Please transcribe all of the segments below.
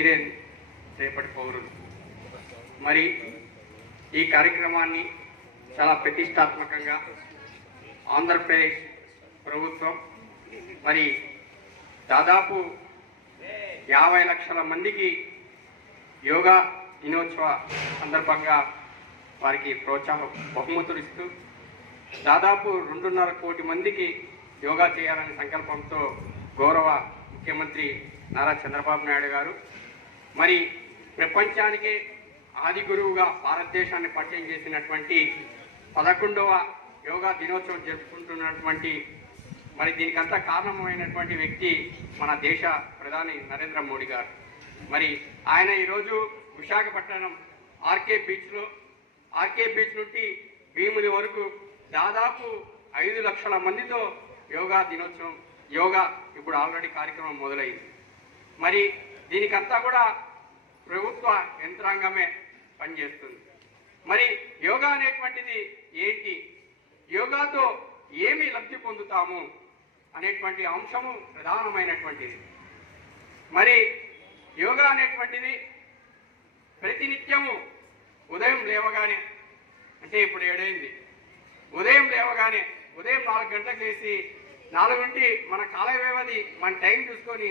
మీరే రేపటి పౌరులు మరి ఈ కార్యక్రమాన్ని చాలా ప్రతిష్టాత్మకంగా ఆంధ్రప్రదేశ్ ప్రభుత్వం మరి దాదాపు యాభై లక్షల మందికి యోగా దినోత్సవ సందర్భంగా వారికి ప్రోత్సాహ బహుమతులు ఇస్తూ దాదాపు రెండున్నర కోటి మందికి యోగా చేయాలనే సంకల్పంతో గౌరవ ముఖ్యమంత్రి నారా చంద్రబాబు నాయుడు గారు మరి ప్రపంచానికే ఆది గురువుగా భారతదేశాన్ని పరిచయం చేసినటువంటి పదకొండవ యోగా దినోత్సవం జరుపుకుంటున్నటువంటి మరి దీనికంతా కారణమైనటువంటి వ్యక్తి మన దేశ ప్రధాని నరేంద్ర మోడీ గారు. మరి ఆయన ఈరోజు విశాఖపట్నం ఆర్కే బీచ్లో ఆర్కే బీచ్ నుండి భీముని వరకు దాదాపు ఐదు లక్షల మందితో యోగా దినోత్సవం యోగా ఇప్పుడు ఆల్రెడీ కార్యక్రమం మొదలైంది. మరి దీనికంతా కూడా ప్రభుత్వ యంత్రాంగమే పనిచేస్తుంది. మరి యోగా అనేటువంటిది ఏంటి? యోగాతో ఏమి లబ్ధి పొందుతాము అనేటువంటి అంశము ప్రధానమైనటువంటిది. మరి యోగా అనేటువంటిది ప్రతినిత్యము ఉదయం లేవగానే అంటే ఇప్పుడు ఏడైంది. ఉదయం లేవగానే ఉదయం నాలుగు గంటలకు లేచి నాలుగు నుండి మన కాల వ్యవధి మన టైం చూసుకొని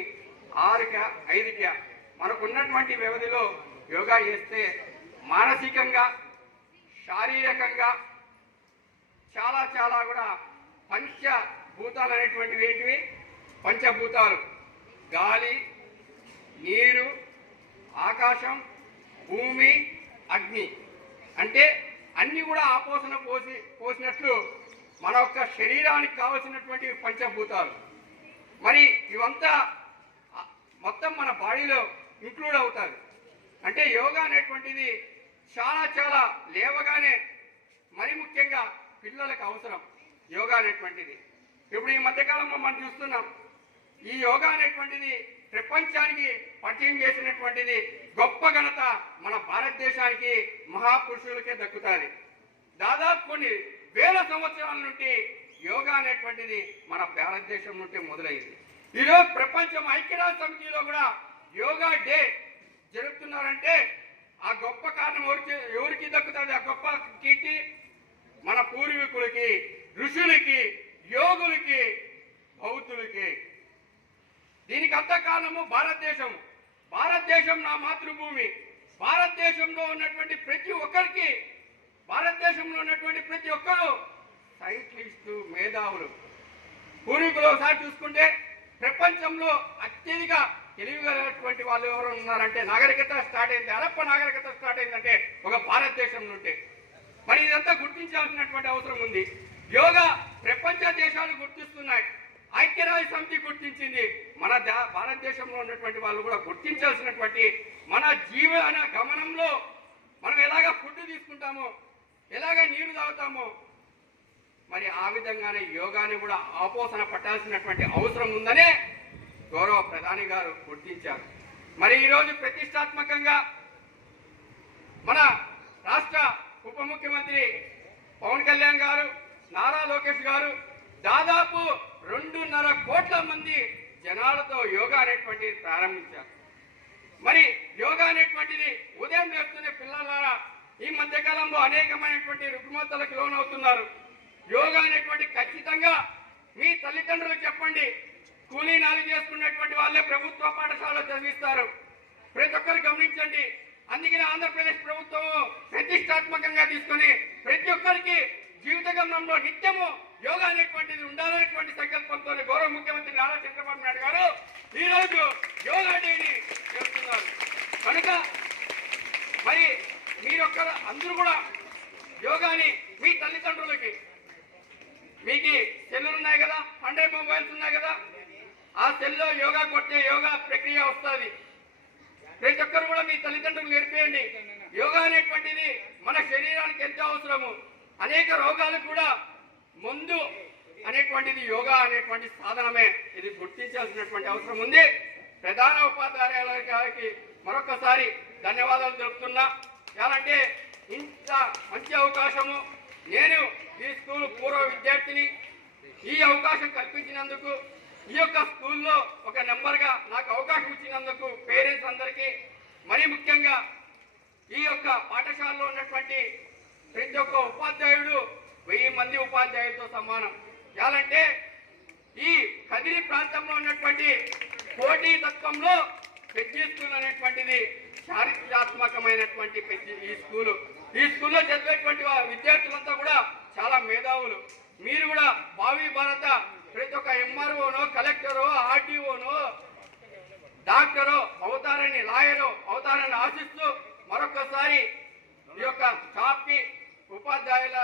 ఆరుక ఐదుక మనకున్నటువంటి వ్యవధిలో యోగా చేస్తే మానసికంగా శారీరకంగా చాలా చాలా కూడా పంచభూతాలు అనేటువంటివి ఏంటివి? పంచభూతాలు. గాలి నీరు ఆకాశం భూమి అగ్ని. అంటే అన్నీ కూడా ఆపోసన పోసి పోసినట్లు మన యొక్క శరీరానికి కావలసినటువంటి పంచభూతాలు. మరి ఇవంతా మొత్తం మన బాడీలో ఇంక్లూడ్ అవుతుంది అంటే యోగా అనేటువంటిది చాలా చాలా లేవగానే మరి ముఖ్యంగా పిల్లలకు అవసరం యోగా అనేటువంటిది. ఇప్పుడు ఈ మధ్యకాలంలో మనం చూస్తున్నాం ఈ యోగా అనేటువంటిది ప్రపంచానికి పరిచయం చేసినటువంటిది గొప్ప ఘనత మన భారతదేశానికి మహాపురుషులకే దక్కుతుంది. దాదాపు కొన్ని వేల సంవత్సరాల నుండి యోగా అనేటువంటిది మన భారతదేశం నుండి మొదలైంది. ఈరోజు ప్రపంచం ఐక్యరాజ్య సమితిలో కూడా యోగా డే జరుపుతున్నారంటే ఆ గొప్ప కారణం ఎవరికి ఎవరికి దక్కుతుంది? ఆ గొప్ప కీర్తి మన పూర్వీకులకి ఋషులకి యోగులకి బౌద్ధులకి. దీనికి అంత కారణము భారతదేశం. భారతదేశం నా మాతృభూమి. భారతదేశంలో ఉన్నటువంటి ప్రతి ఒక్కరికి భారతదేశంలో ఉన్నటువంటి ప్రతి ఒక్కరు సైంటిస్టు మేధావులు. పూర్వీకులు ఒకసారి చూసుకుంటే ప్రపంచంలో అత్యధిక తెలివిగలటువంటి వాళ్ళు ఎవరు ఉన్నారంటే నాగరికత స్టార్ట్ అయింది అరప్ప నాగరికత స్టార్ట్ అయిందంటే ఒక భారతదేశం నుండి. మరి ఇదంతా గుర్తించాల్సినటువంటి అవసరం ఉంది. యోగా ప్రపంచ దేశాలు గుర్తిస్తున్నాయి. ఐక్యరాజ్య సమితి గుర్తించింది. మన భారతదేశంలో ఉన్నటువంటి వాళ్ళు కూడా గుర్తించాల్సినటువంటి మన జీవన గమనంలో మనం ఎలాగ ఫుడ్ తీసుకుంటామో ఎలాగ నీరు తాగుతామో మరి ఆ విధంగానే యోగాని కూడా ఆపోసన పట్టాల్సినటువంటి అవసరం ఉందనే గౌరవ ప్రధాని గారు గుర్తించారు. మరి ఈరోజు ప్రతిష్టాత్మకంగా మన రాష్ట్ర ఉప ముఖ్యమంత్రి పవన్ కళ్యాణ్ గారు నారా లోకేష్ గారు దాదాపు రెండున్నర కోట్ల మంది జనాలతో యోగా అనేటువంటిది ప్రారంభించారు. మరి యోగా అనేటువంటిది ఉదయం లేపుతున్న పిల్లలారా ఈ మధ్యకాలంలో అనేకమైనటువంటి రుగ్మతలకు లోనవుతున్నారు. యోగా అనేటువంటి ఖచ్చితంగా మీ తల్లిదండ్రులు చెప్పండి. కూలీ నాలు చేసుకున్నటువంటి వాళ్ళే ప్రభుత్వ పాఠశాలలో చదివిస్తారు. ప్రతి ఒక్కరు గమనించండి. అందుకని ఆంధ్రప్రదేశ్ ప్రభుత్వం ప్రతిష్టాత్మకంగా తీసుకొని ప్రతి ఒక్కరికి జీవిత గమనంలో నిత్యము యోగా అనేటువంటిది ఉండాలనేటువంటి సంకల్పంతో గౌరవ ముఖ్యమంత్రి నారా చంద్రబాబు నాయుడు గారు ఈ రోజు యోగా డేని చేస్తున్నారు. కనుక మరి మీరొక్క అందరూ కూడా యోగాని మీ తల్లిదండ్రులకి మీకు సెల్లులు ఉన్నాయి కదా హండ్రెడ్ మొబైల్స్ ఉన్నాయి కదా ఆ సెల్లో యోగా కొట్టే యోగా ప్రక్రియ వస్తుంది. ప్రతి ఒక్కరు కూడా మీ తల్లిదండ్రులు నేర్పేయండి. యోగా అనేటువంటిది మన శరీరానికి ఎంతో అవసరము. అనేక రోగాలు కూడా ముందు అనేటువంటిది యోగా అనేటువంటి సాధనమే. ఇది గుర్తించాల్సినటువంటి అవసరం ఉంది. ప్రధాన ఉపాధ్యాయుల గారికి మరొకసారి ధన్యవాదాలు తెలుపుతున్నా. ఎలాంటే ఇంత మంచి అవకాశము. నేను ఈ స్కూల్ పూర్వ విద్యార్థిని. ఈ అవకాశం కల్పించినందుకు ఈ యొక్క స్కూల్లో ఒక నెంబర్గా నాకు అవకాశం ఇచ్చినందుకు పేరెంట్స్ అందరికీ మరీ ముఖ్యంగా ఈ యొక్క పాఠశాలలో ఉన్నటువంటి ప్రతి ఒక్క ఉపాధ్యాయుడు వెయ్యి మంది ఉపాధ్యాయులతో సమానం. ఎలాంటే ఈ కదిరి ప్రాంతంలో ఉన్నటువంటి పోటీ తత్వంలో పెద్ద స్కూల్ అనేటువంటిది చారిత్రాత్మకమైనటువంటి పెద్ద ఈ స్కూలు. ఈ స్కూల్లో చదివేటువంటి విద్యార్థులంతా కూడా చాలా మేధావులు. మీరు కూడా భావి భారత ప్రతి ఒక్క ఎంఆర్ఓనో కలెక్టరో ఆర్టీఓనో డాక్టరు అవుతారని లాయరు అవుతారని ఆశిస్తూ మరొకసారి ఈ యొక్క షాప్కి ఉపాధ్యాయులకి ఉపాధ్యాయుల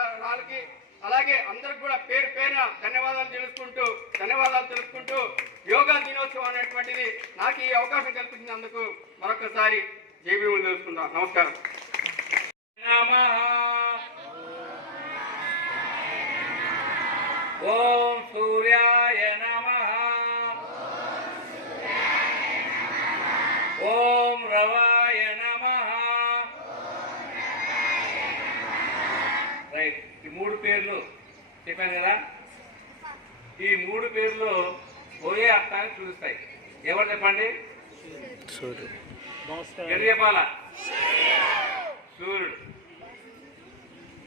అలాగే అందరికి కూడా పేరు పేరున ధన్యవాదాలు తెలుసుకుంటూ ధన్యవాదాలు తెలుసుకుంటూ యోగా దినోత్సవం అనేటువంటిది నాకు ఈ అవకాశం కల్పించినందుకు మరొకసారి జేబీ తెలుసుకుందాం. నమస్కారం. ఓం సూర్యాయ నమః ఓం రవాయ నమః రైట్ ఈ మూడు పేర్లు చెప్పాను కదా? ఈ మూడు పేర్లు ఒకే అర్థాన్ని చూపిస్తాయి. ఎవరు చెప్పండి? చెప్పాలా? సూర్యుడు.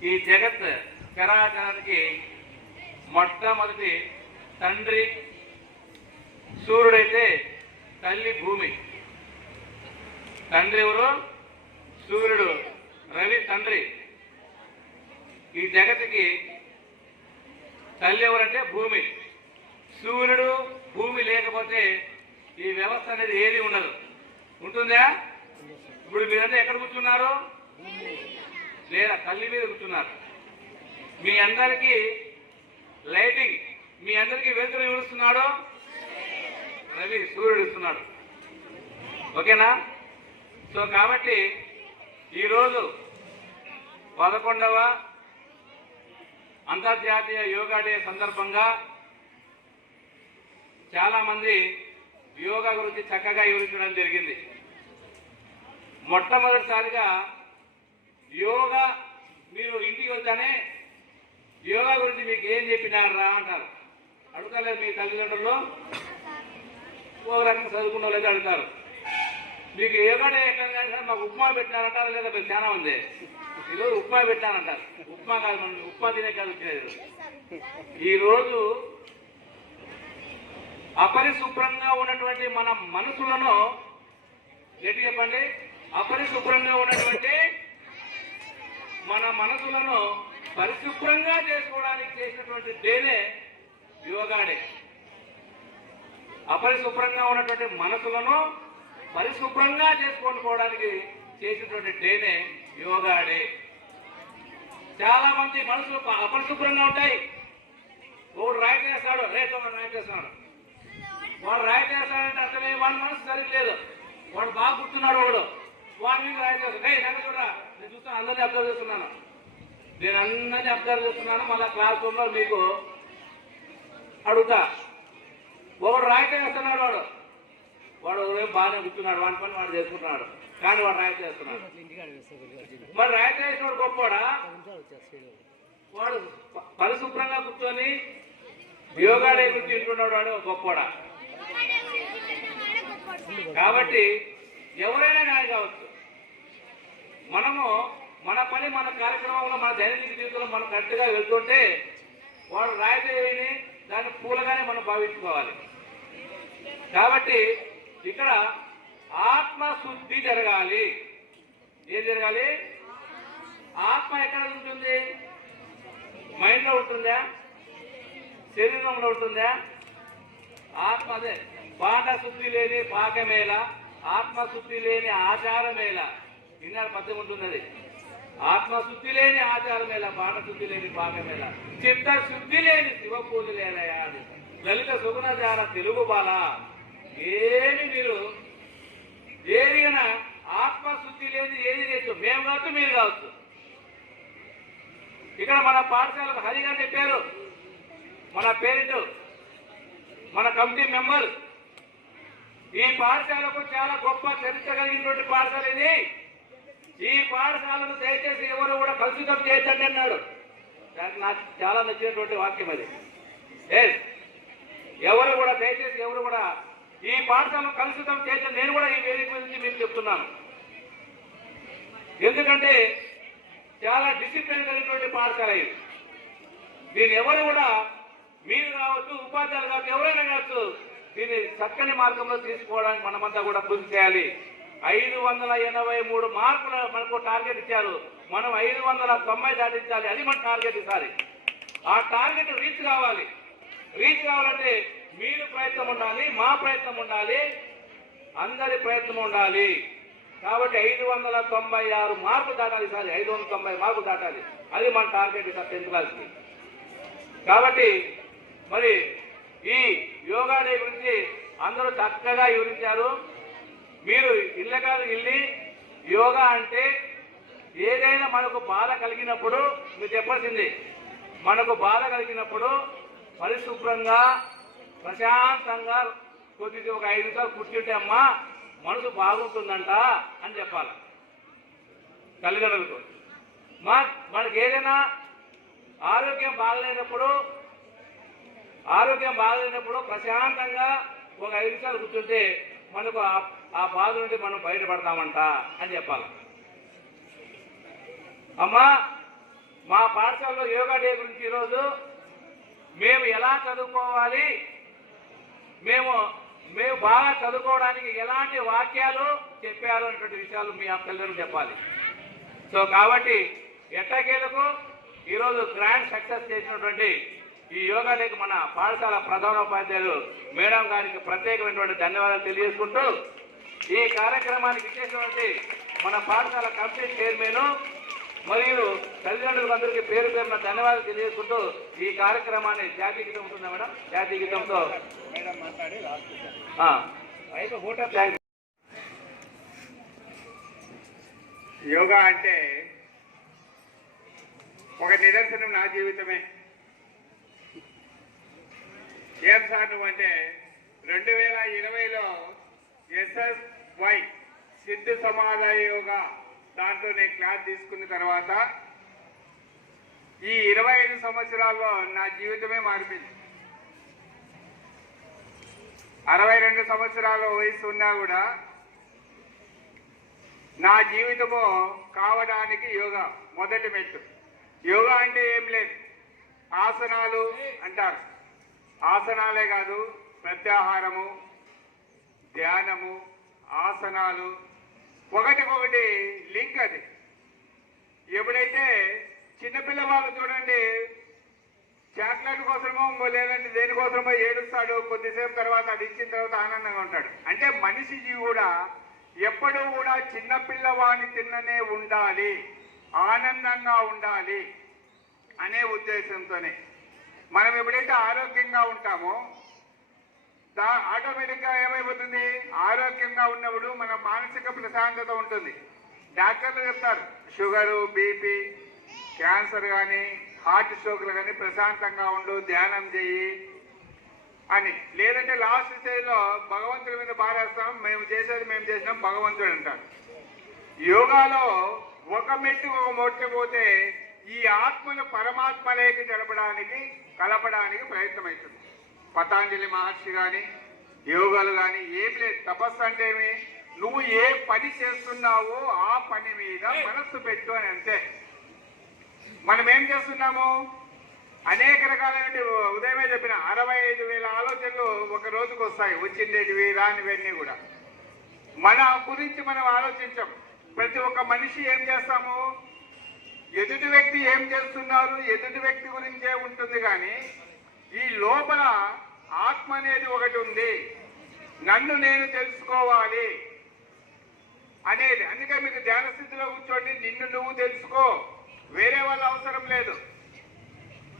ఈ జగత్ చరాచరానికి మొట్టమొదటి తండ్రి సూర్యుడైతే తల్లి భూమి. తండ్రి ఎవరు? సూర్యుడు. రవి తండ్రి. ఈ జగత్కి తల్లి ఎవరంటే భూమి. సూర్యుడు భూమి లేకపోతే ఈ వ్యవస్థ అనేది ఏది ఉండదు. ఉంటుందా? ఇప్పుడు మీరంతా ఎక్కడ కూర్చున్నారు? లేదా తల్లి మీద కూర్చున్నారు. మీ అందరికీ లైటింగ్ మీ అందరికీ వెలుతురు ఎవరు ఇస్తున్నాడు రవి సూర్యుడు ఇస్తున్నాడు. ఓకేనా? సో కాబట్టి ఈరోజు పదకొండవ అంతర్జాతీయ యోగా డే సందర్భంగా చాలామంది యోగా గురించి చక్కగా వివరించడం జరిగింది. మొట్టమొదటిసారిగా యోగా మీరు ఇంటికి వెళ్తానే యోగా గురించి మీకు ఏం చెప్పినారు రా అంటారు. అడుగుతలేదు మీ తల్లిదండ్రులు? ఓ రకంగా చదువుకున్న లేదా అడుగుతారు. మీకు యోగా ఎక్కడ కానీ మాకు ఉప్మా పెట్టినారంటారు లేదా మీకు చాలా ఉంది ఈరోజు ఉప్మా పెట్టానంటారు ఉప్మా కాదు మనం ఉప్మా తినే కాదు వచ్చేది ఈరోజు అపరిశుభ్రంగా ఉన్నటువంటి మన మనసులను ఏంటి చెప్పండి. అపరిశుభ్రంగా ఉన్నటువంటి మన మనసులను పరిశుభ్రంగా చేసుకోవడానికి చేసినటువంటి డేనే యోగాడే. అపరిశుభ్రంగా ఉన్నటువంటి మనసులను పరిశుభ్రంగా చేసుకోవడానికి చేసినటువంటి డేనే యోగాడే. చాలా మంది మనసులు అపరిశుభ్రంగా ఉంటాయి. ఒకడు రాయి చేస్తాడు రేపు రాయి చేస్తున్నాడు వాడు రాయి చేస్తాడంటే అర్థమే వాడి మనసు సరిగ్లేదు వాడు బాగా గుర్తున్నాడు వాడు. వాడి మీద రాయి చేస్తాడు ఏ నన్ను చూడరా. నేను చూస్తాను అందరినీ అబ్జర్వ్ చేస్తున్నాను. నేను అందరినీ అబ్జర్వ్ చేస్తున్నాను. మళ్ళీ క్లాస్ రూమ్లో మీకు అడుగుతా. ఒకడు రాయి చేస్తున్నాడు వాడు. వాడు బాగానే కూర్చున్నాడు. వాడి పని వాడు చేసుకుంటున్నాడు. కానీ వాడు రాయి చేస్తున్నాడు. మరి రాయి చేసినవాడు గొప్పవాడా? వాడు పరిశుభ్రంగా కూర్చొని యోగా డే గురించి వింటున్నాడు వాడు గొప్పవాడా. కాబట్టి ఎవరైనా కానీ కావచ్చు. మనము మన పని మన కార్యక్రమంలో మన దైనందిక జీవితంలో మనం కరెక్ట్గా వెళ్తుంటే వాడు రాయదేవిని దాన్ని పూలగానే మనం భావించుకోవాలి. కాబట్టి ఇక్కడ ఆత్మశుద్ధి జరగాలి. ఏం జరగాలి? ఆత్మ ఎక్కడ ఉంటుంది? మైండ్లో ఉంటుందా? శరీరంలో ఉంటుందా? ఆత్మ అదే. పాఠశుద్ధి లేని పాకమేళ ఆత్మశుద్ధి లేని ఆచారమేళ. ఈనాడు పద్యం ఉంటుంది ఆత్మశుద్ధి లేని ఆచారమేళ పాట శుద్ధి లేని భాగమేలా చిత్త శుద్ధి లేని శివ పూజలేనయా అని లలిత సుగుణజాల తెలుగు బాల. ఏమి మీరు ఏది ఆత్మశుద్ధి లేని ఏది చేయొచ్చు? మేము కావచ్చు మీరు కావచ్చు. ఇక్కడ మన పాఠశాలకు హరిగా చెప్పారు. మన పేరెంట్ మన కమిటీ మెంబర్. ఈ పాఠశాలకు చాలా గొప్ప చరిత్ర కలిగినటువంటి పాఠశాల ఇది. ఈ పాఠశాలను దయచేసి ఎవరు కూడా కలుషితం చేయొద్దండి అన్నాడు. దానికి నాకు చాలా నచ్చినటువంటి వాక్యం అది. ఎవరు కూడా దయచేసి ఎవరు కూడా ఈ పాఠశాలను కలుషితం చేయొచ్చు నేను కూడా ఈ వేదిక గురించి నుంచి మీకు చెప్తున్నాను. ఎందుకంటే చాలా డిసిప్లిన్ కలిగినటువంటి పాఠశాల ఇది. దీన్ని ఎవరు కూడా మీరు కావచ్చు ఉపాధ్యాయులు కావచ్చు ఎవరైనా కావచ్చు దీన్ని చక్కని మార్గంలో తీసుకోవడానికి మనమంతా కూడా కృషి చేయాలి. ఐదు వందల ఎనభై మూడు మార్కులు మనకు టార్గెట్ ఇచ్చారు. మనం ఐదు వందల తొంభై దాటించాలి. అది మన టార్గెట్ ఈసారి. ఆ టార్గెట్ రీచ్ కావాలి. రీచ్ కావాలంటే మీరు ప్రయత్నం ఉండాలి మా ప్రయత్నం ఉండాలి అందరి ప్రయత్నం ఉండాలి. కాబట్టి ఐదు వందల తొంభై ఆరు మార్కులు దాటాలి సార్ ఐదు వందల తొంభై మార్కులు దాటాలి. అది మన టార్గెట్ సార్ టెన్త్ క్లాస్కి కాబట్టి మరి ఈ యోగా డే గురించి అందరూ చక్కగా వివరించారు. మీరు ఇళ్ళకాలు వెళ్ళి యోగా అంటే ఏదైనా మనకు బాధ కలిగినప్పుడు మీరు చెప్పాల్సింది. మనకు బాధ కలిగినప్పుడు పరిశుభ్రంగా ప్రశాంతంగా కొద్దిగా ఒక ఐదు నిమిషాలు కూర్చుంటే అమ్మా మనసు బాగుంటుందంట అని చెప్పాలి. తల్లిదండ్రులకు. మా మనకి ఏదైనా ఆరోగ్యం బాగలేనప్పుడు ఆరోగ్యం బాగలేనప్పుడు ప్రశాంతంగా ఒక ఐదు నిమిషాలు కూర్చుంటే మనకు ఆ- బాధ నుండి మనం బయటపడతామంట అని చెప్పాలి. అమ్మా మా పాఠశాలలో యోగా డే గురించి ఈరోజు మేము ఎలా చదువుకోవాలి? మేము మేము బాగా చదువుకోవడానికి ఎలాంటి వాక్యాలు చెప్పారు అనేటువంటి విషయాలు మీ పిల్లలు చెప్పాలి. సో కాబట్టి ఎట్టకేలకు ఈరోజు గ్రాండ్ సక్సెస్ చేసినటువంటి ఈ యోగా డేకి మన పాఠశాల ప్రధానోపాధ్యాయులు మేడం గారికి ప్రత్యేకమైనటువంటి ధన్యవాదాలు తెలియజేసుకుంటూ ఈ కార్యక్రమానికి ఇచ్చేసినటువంటి మన పాఠశాల కమిటీ చైర్మన్ మరియు తల్లిదండ్రులకు అందరికీ పేరు పేరున ధన్యవాదాలు తెలియజేసుకుంటూ ఈ కార్యక్రమాన్ని జాతీయ గీతం ఉంటుందా మేడం? జాతీయ గీతంతో. యోగా అంటే ఒక నిదర్శనం నా జీవితమే. ఏం సార్ నువ్వంటే రెండు వేల ఇరవైలో ఎస్ఎస్వై సిద్ధు సమాధాయ యోగా దాంట్లో నేను క్లాస్ తీసుకున్న తర్వాత ఈ ఇరవై ఐదు సంవత్సరాల్లో నా జీవితమే మారిపోయింది. అరవై రెండు సంవత్సరాల వయసు ఉన్నా కూడా నా జీవితము కావడానికి యోగా మొదటి మెట్టు. యోగా అంటే ఏం లేదు. ఆసనాలు అంటారు. ఆసనాలే కాదు ప్రత్యాహారము ధ్యానము ఆసనాలు ఒకటికొకటి లింక్ అది. ఎప్పుడైతే చిన్నపిల్లవాళ్ళు చూడండి చాక్లెట్ కోసమో లేదంటే దేనికోసమో ఏడుస్తాడు కొద్దిసేపు తర్వాత అది ఇచ్చిన తర్వాత ఆనందంగా ఉంటాడు. అంటే మనిషి కూడా ఎప్పుడూ కూడా చిన్నపిల్లవాడిని తిన్ననే ఉండాలి ఆనందంగా ఉండాలి అనే ఉద్దేశంతోనే. మనం ఎప్పుడైతే ఆరోగ్యంగా ఉంటామో ఆటోమేటిక్ ఆటోమేటిక్గా ఏమైపోతుంది? ఆరోగ్యంగా ఉన్నప్పుడు మన మానసిక ప్రశాంతత ఉంటుంది. డాక్టర్లు చెప్తారు షుగరు బీపీ క్యాన్సర్ కానీ హార్ట్ స్ట్రోక్లు కానీ ప్రశాంతంగా ఉండు ధ్యానం చెయ్యి అని. లేదంటే లాస్ట్ స్టేజ్లో భగవంతుడి మీద పారేస్తాం మేము చేసేది మేము చేసినాం భగవంతుడు అంటారు యోగాలో ఒక మెట్టు ఒక మొట్టు ఈ ఆత్మను పరమాత్మలేకి జరపడానికి కలపడానికి ప్రయత్నం అవుతుంది పతాంజలి మహర్షి కానీ యోగాలు కానీ ఏం లేదు. తపస్సు అంటే ఏమి? నువ్వు ఏ పని చేస్తున్నావో ఆ పని మీద మనస్సు పెట్టు అని అంతే. మనం ఏం చేస్తున్నాము? అనేక రకాలైన ఉదయమే చెప్పిన అరవై ఐదు వేల ఆలోచనలు ఒక రోజుకు వస్తాయి. వచ్చిండేటివి రానివన్నీ కూడా. మన గురించి మనం ఆలోచించాం. ప్రతి ఒక్క మనిషి ఏం చేస్తాము? ఎదుటి వ్యక్తి ఏం చేస్తున్నారు? ఎదుటి వ్యక్తి గురించే ఉంటుంది కానీ ఈ లోపల ఆత్మ అనేది ఒకటి ఉంది. నన్ను నేను తెలుసుకోవాలి అనేది. అందుకే మీకు ధ్యాన స్థితిలో కూర్చోండి నిన్ను నువ్వు తెలుసుకో. వేరే వాళ్ళ అవసరం లేదు.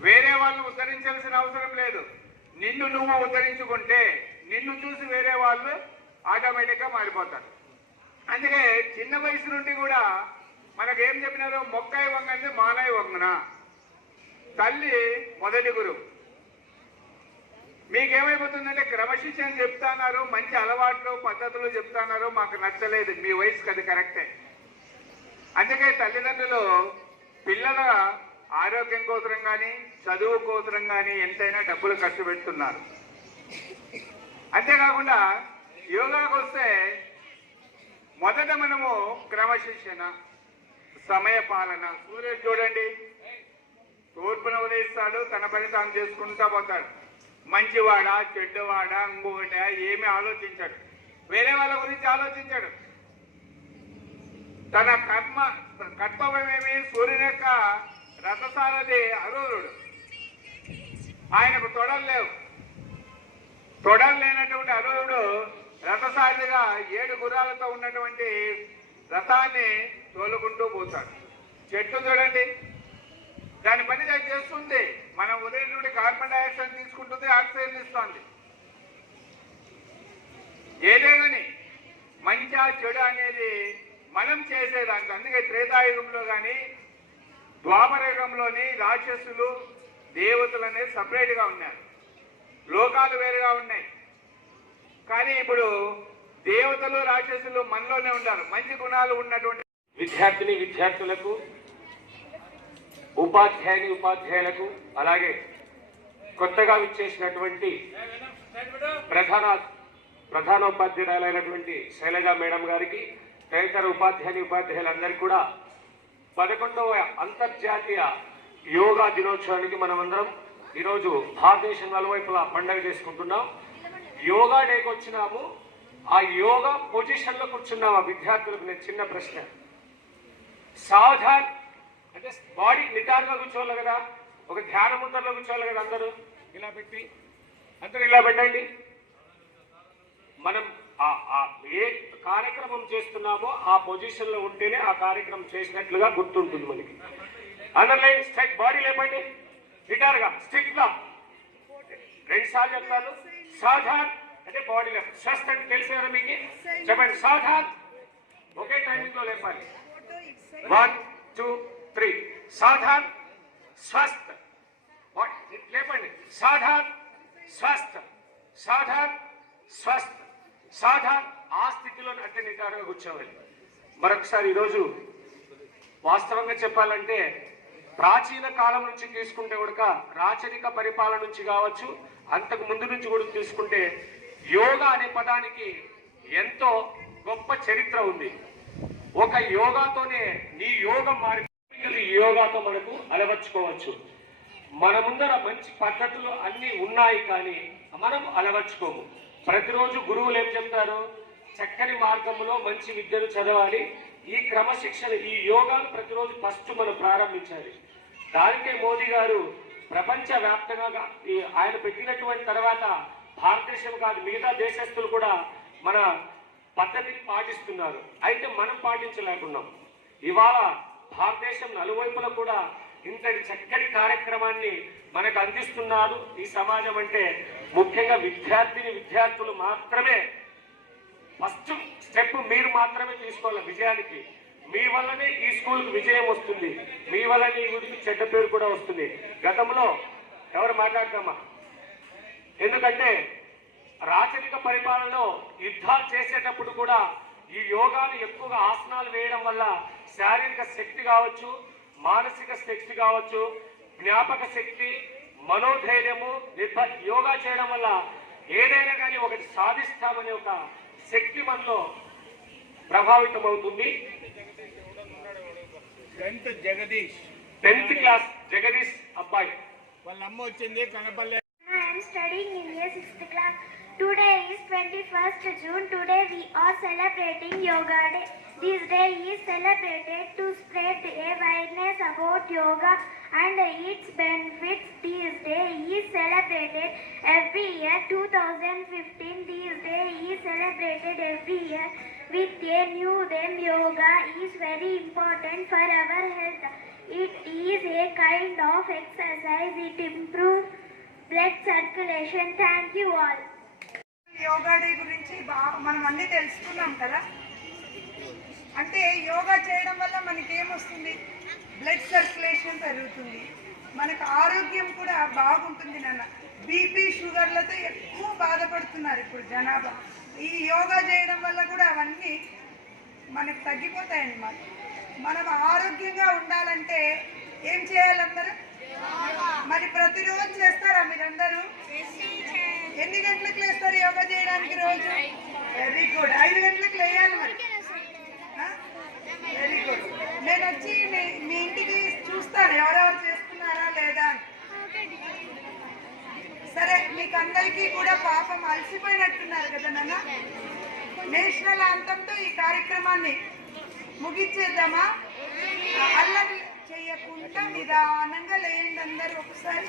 వేరే వాళ్ళు ఉద్ధరించాల్సిన అవసరం లేదు. నిన్ను నువ్వు ఉద్ధరించుకుంటే నిన్ను చూసి వేరే వాళ్ళు ఆటోమేటిక్గా మారిపోతారు. అందుకే చిన్న వయసు నుండి కూడా మనకేం చెప్పినారు మొక్కాయి వంగంది మానాయి వంగన. తల్లి మొదటి గురువు. మీకేమైపోతుందంటే క్రమశిక్షణ చెప్తాన్నారు మంచి అలవాట్లు పద్ధతులు చెప్తాన్నారు మాకు నచ్చలేదు. మీ వయసుకి అది కరెక్టే. అందుకే తల్లిదండ్రులు పిల్లల ఆరోగ్యం కోసం కానీ చదువు కోసరం కానీ ఎంతైనా డబ్బులు ఖర్చు పెడుతున్నారు. అంతేకాకుండా యోగాకు వస్తే మొదట మనము క్రమశిక్షణ సమయ పాలన సూర్యుడు చూడండి తూర్పున ఉదయిస్తాడు తన పని తాను చేసుకుంటా పోతాడు. మంచివాడా చెడ్డవాడా ఇంకొకట ఏమి ఆలోచించాడు. వేరే వాళ్ళ గురించి ఆలోచించాడు. తన కర్మ కర్తవ్యమేమి? సూర్యుని యొక్క రథసారథి అరుణుడు ఆయనకు తొడలు లేవు. తొడలు లేనటువంటి అరుణుడు రథసారిగా ఏడు గుర్రాలతో ఉన్నటువంటి రథాన్ని తోలుకుంటూ పోతాడు. చెట్టు చూడండి. దాని పని అది చేస్తుంది. మనం ఉదయం నుండి కార్బన్ డైఆక్సైడ్ తీసుకుంటుంది ఆక్సిజన్ ఇస్తుంది. ఏదే కానీ మంచి చెడు అనేది మనం చేసేదానికి అందుకే త్రేతాయుగంలో కానీ ద్వాపరయుగంలోని రాక్షసులు దేవతలు అనేది సపరేట్గా ఉన్నారు. లోకాలు వేరుగా ఉన్నాయి. కానీ ఇప్పుడు దేవతలు రాక్షసులు మనలోనే ఉన్నారు మంచి గుణాలు ఉన్నటువంటి విద్యార్థిని విద్యార్థులకు ఉపాధ్యాయుని ఉపాధ్యాయులకు అలాగే కొత్తగా విచ్చేసినటువంటి ప్రధాన ప్రధానోపాధ్యాయులైనటువంటి శైలజ మేడం గారికి తదితర ఉపాధ్యాయుని ఉపాధ్యాయులందరికీ కూడా పదకొండవ అంతర్జాతీయ యోగా దినోత్సవానికి మనమందరం ఈరోజు భారతదేశం నలువైపులా పండగ చేసుకుంటున్నాం. యోగా డేకి వచ్చినాము. ఆ యోగా పొజిషన్లో కూర్చున్నాం ఆ విద్యార్థులకు నేను చిన్న ప్రశ్న. సాధారణ అంటే బాడీ నిటారుగా కూర్చోవాలి కదా ఒక ధ్యాన ముద్రలో కూర్చోవాలి కదా అందరూ. ఇలా పెట్టి అందరూ ఇలా పెట్టండి. మనం ఆ- ఆ ఏ కార్యక్రమం చేస్తున్నామో ఆ పొజిషన్లో ఉంటేనే ఆ కార్యక్రమం చేసినట్లుగా గుర్తుంటుంది మనకి. అండర్లైన్ స్ట్రైక్ బాడీ లేపండి. నిటారుగా స్టిక్గా రెండు సార్లు చెప్తాను. సాధాన్ అంటే బాడీ లేప స్వస్థ అంటే తెలుసు కదా మీకు? చెప్పండి సాధాన్ ఒకే టైమింగ్లో లేపాలి. వన్ టూ త్రీ సాధాన్ స్వస్థ లేపండి సాధాన్ స్వస్థ సాధాన్ స్వస్థ సాధాన్ ఆ స్థితిలో అట్టే నిటారుగా కూర్చోవాలి. మరొకసారి ఈరోజు వాస్తవంగా చెప్పాలంటే ప్రాచీన కాలం నుంచి తీసుకుంటే కూడా రాచరిక పరిపాలన నుంచి కావచ్చు అంతకు ముందు నుంచి కూడా తీసుకుంటే యోగా అనే పదానికి ఎంతో గొప్ప చరిత్ర ఉంది. ఒక యోగాతోనే నీ యోగం మారి పద్ధతులు యోగాతో మనకు అలవర్చుకోవచ్చు. మన ముందర మంచి పద్ధతులు అన్నీ ఉన్నాయి కానీ మనం అలవర్చుకోము. ప్రతిరోజు గురువులు ఏం చెప్తారు? చక్కని మార్గంలో మంచి విద్యను చదవాలి. ఈ క్రమశిక్షణ ఈ యోగాను ప్రతిరోజు ఫస్ట్ మనం ప్రారంభించాలి. దానికే మోదీ గారు ప్రపంచ వ్యాప్తంగా ఈ ఆయన పెట్టినటువంటి తర్వాత భారతదేశం కాదు మిగతా దేశస్తులు కూడా మన పద్ధతిని పాటిస్తున్నారు. అయితే మనం పాటించలేకున్నాం. ఇవాళ భారతదేశం నలువైపులా కూడా ఇంతటి చక్కటి కార్యక్రమాన్ని మనకు అందిస్తున్నారు ఈ సమాజం అంటే ముఖ్యంగా విద్యార్థిని విద్యార్థులు మాత్రమే ఫస్ట్ స్టెప్ మీరు మాత్రమే తీసుకోవాలి విజయానికి. మీ వల్లనే ఈ స్కూల్కి విజయం వస్తుంది. మీ వల్లనే ఈ గుడికి చెడ్డ పేరు కూడా వస్తుంది. గతంలో ఎవరు మాట్లాడతామా? ఎందుకంటే రాచరిక పరిపాలనలో యుద్ధాలు చేసేటప్పుడు కూడా ఈ యోగాను ఎక్కువగా ఆసనాలు వేయడం వల్ల శారీరక శక్తి కావచ్చు మానసిక శక్తి కావచ్చు జ్ఞాపక శక్తి మనోధైర్యము నిర్భ యోగా చేయడం వల్ల ఏదైనా కానీ ఒకటి సాధిస్తామనే ఒక శక్తి మనలో ప్రభావితం అవుతుంది tenth Jagadish. Tenth class Jagadish అబ్బాయి. వాళ్ళ అమ్మ వచ్చింది Kanapalle 6th class. Today is 21st June. Today we are celebrating Yoga Day. This day is celebrated to spread awareness about yoga and its benefits. This day is celebrated every year. 2015. This day is celebrated every year with a new theme. Yoga is very important for our health. It is a kind of exercise. It improves blood circulation. Thank you all. Yoga day గురించి బాగా మనం అన్ని తెలుసుకున్నాం కదా? అంటే యోగా చేయడం వల్ల మనకి ఏమొస్తుంది బ్లడ్ సర్క్యులేషన్ పెరుగుతుంది. మనకు ఆరోగ్యం కూడా బాగుంటుంది నాన్న. బీపీ షుగర్లతో ఎక్కువ బాధపడుతున్నారు ఇప్పుడు జనాభా. ఈ యోగా చేయడం వల్ల కూడా అవన్నీ మనకు తగ్గిపోతాయన్నమాట. మనం ఆరోగ్యంగా ఉండాలంటే ఏం చేయాలందరూ? మరి ప్రతిరోజు చేస్తారా మీరందరూ? ఎన్ని గంటలకు లేస్తారు యోగా చేయడానికి రోజు? వెరీ గుడ్ ఐదు గంటలకు లేయాలి మరి. వెరీ గుడ్ నేను వచ్చి మీ ఇంటికి చూస్తాను. ఎవరెవరు చేస్తున్నారా లేదా? సరే మీకు అందరికీ కూడా పాపం అలసిపోయినట్టున్నారు కదా నాన్న? నేషనల్ అంతంతో ఈ కార్యక్రమాన్ని ముగించేద్దామా? అల్లరి చేయకుండా నిదానంగా లేయండి అందరూ ఒకసారి.